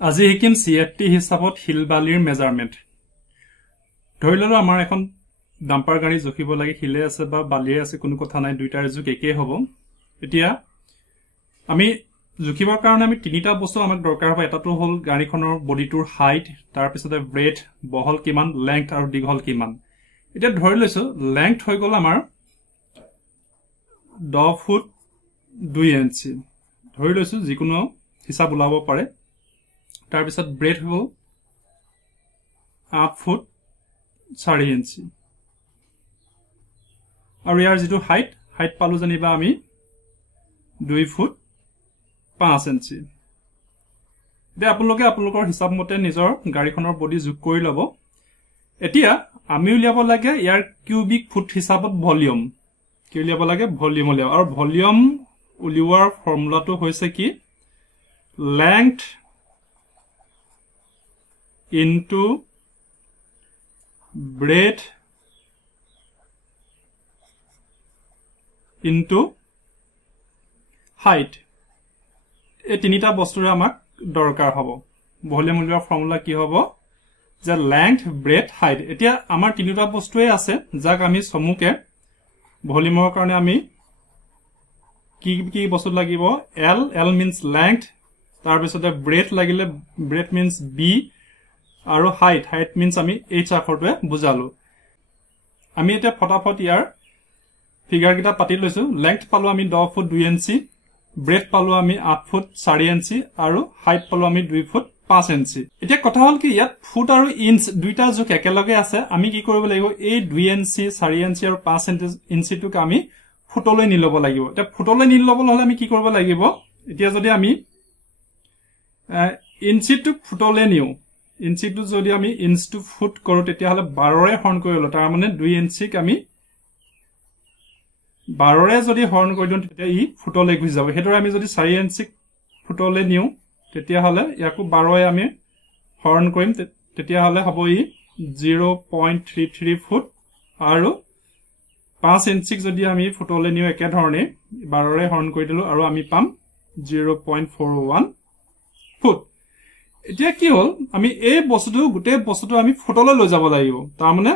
আজি শিকিম CFT হিচাপত হিল বালিৰ মেজাৰমেন্ট। ধৰি ললো আমাৰ এখন ডাম্পাৰ গাড়ী জুখিব লাগে, হিলে আছে বা বালিয়ে আছে কোনো কথা নাই, দুইটাৰ জুখ একেই হ'ব। এতিয়া আমি জুখিবৰ কাৰণে আমি তিনিটা বস্তু আমাক দৰকাৰ হ'ব। এটাটো হ'ল গাড়ীখনৰ বডিটোৰ হাইট, তাৰ পিছতে ব্ৰেথ, বহল কিমান, লেংথ আৰু দীঘল কিমান। এতিয়া ধৰি লৈছো লেংথ হৈ গ'ল আমাৰ 10 ফুট 2 ইঞ্চি। ধৰি লৈছো যিকোনো হিচাপ ওলাব পাৰে। তাৰ পিছত ব্ৰেথ হ'ল 8 ফুট 4 ইঞ্চি আৰু ইয়াৰ যিটো হাইট পালো জানিবা আমি 2 ফুট 5 ইঞ্চি। এতিয়া আপোনালোকে আপোনালোকৰ হিচাপ মতে নিজৰ গাড়ীখনৰ বডি যোগ কৰি ল'ব। এতিয়া আমি উলিয়াব লাগে ইয়াৰ কিউবিক ফুট হিচাপত ভলিউম। কি উলিয়াব লাগে? ভলিউম উলিয়াব। আৰু ভলিউম উলিওৱাৰ ফৰ্মুলাটো হৈছে কি? Length into breadth into height। এই তিনিটা বস্তুৰে আমাক দৰকাৰ হ'ব। ভলিউম উলিওৱাৰ ফৰ্মুলা কি হ'ব? যে লেংথ, ব্ৰেথ, হাইট। এতিয়া আমাৰ তিনিটা বস্তুৱে আছে যাক আমি চমুকে ভলিউমৰ কাৰণে আমি কি কি বস্তু লাগিব? L means length, তাৰ পিছতে ব্ৰেথ লাগিলে ব্ৰেথ means B আৰু হাইট means আমি H আখৰটোৱে বুজালো। আমি এতিয়া ফটাফট ইয়াৰ ফিগাৰ কেইটা পাতি লৈছো। লেংথ পালো আমি 10 ফুট 2 ইঞ্চি, ব্ৰেথ পালো আমি 8 ফুট 4 ইঞ্চি আৰু হাইট পালো আমি 2 ফুট 5 ইঞ্চি। এতিয়া কথা হ'ল কি, ইয়াত ফুট আৰু ইঞ্চ দুইটা জোখ একেলগে আছে। আমি কি কৰিব লাগিব? এই 2 ইঞ্চি 4 ইঞ্চি আৰু 5 ইঞ্চিটোক আমি ফুটলৈ নি ল'ব লাগিব। এতিয়া ফুটলৈ নি ল'বলৈ হ'লে আমি কি কৰিব লাগিব? এতিয়া যদি আমি ইঞ্চিটোক ফুটলৈ নিওঁ, ইঞ্চিটো যদি আমি ইঞ্চ টু ফুট কৰো তেতিয়াহ'লে 12ৰে হৰণ কৰি ললো। তাৰ মানে 2 ইঞ্চিক আমি 12ৰে যদি হৰণ কৰি দিওঁ তেতিয়া ই ফুটলৈ গুচি যাব। সেইদৰে আমি যদি 4 ইঞ্চিক ফুটলৈ নিওঁ তেতিয়াহ'লে ইয়াকো 12ৰে আমি হৰণ কৰিম, তেতিয়াহ'লে হ'ব ই 0.33 ফুট। আৰু 5 ইঞ্চিক যদি আমি ফুটলৈ নিওঁ একেধৰণে 12ৰে হৰণ কৰি দিলো আৰু আমি পাম 0.41 ফুট। এতিয়া কি হ'ল, আমি এই গোটেই বস্তুটো আমি ফুটলৈ লৈ যাব লাগিব। তাৰমানে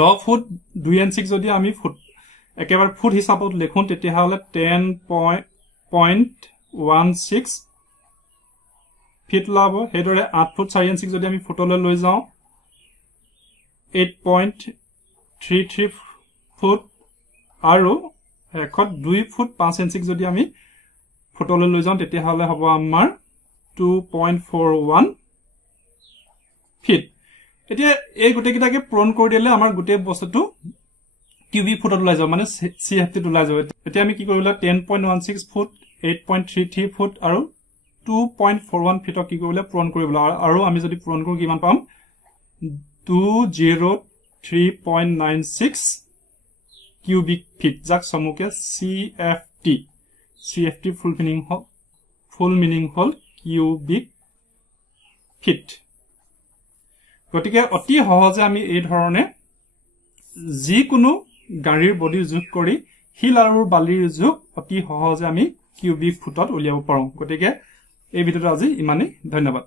10 ফুট 2 ইঞ্চিক যদি আমি একেবাৰে ফুট হিচাপত লিখো তেতিয়াহ'লে 10.16 ফিট ওলাব। সেইদৰে 8 ফুট 4 ইঞ্চিক যদি আমি ফুটলৈ লৈ যাওঁ 8.33 ফুট আৰু শেষত 2 ফুট 5 ইঞ্চিক যদি আমি ফুটলৈ লৈ যাওঁ তেতিয়াহ'লে হ'ব আমাৰ 2.41 ফিট। এতিয়া এই গোটেইকেইটাকে পূৰণ কৰি দিলে আমাৰ গোটেই বস্তুটো কিউবিক ফুটত ওলাই যাব, মানে CFT ওলাই যাব। এতিয়া আমি কি কৰিব লাগিব? 10.16 ফুট, 8.33 ফুট আৰু 2.41 ফিটক কি কৰিব লাগিব? পূৰণ কৰিব লাগিব। আৰু আমি যদি পূৰণ কৰো কিমান পাম? 203.96 কিউবিক ফিট, যাক চমুকে CFT ফুল মিনিং হ'ল কিউবিক ফিট। গতিকে অতি সহজে আমি এই ধৰণে যিকোনো গাড়ীৰ বডি জোখ কৰি শিল আৰু বালিৰ জোখ অতি সহজে আমি কিউবিক ফুটত উলিয়াব পাৰো। গতিকে এই ভিডিঅ'টো আজি ইমানেই। ধন্যবাদ।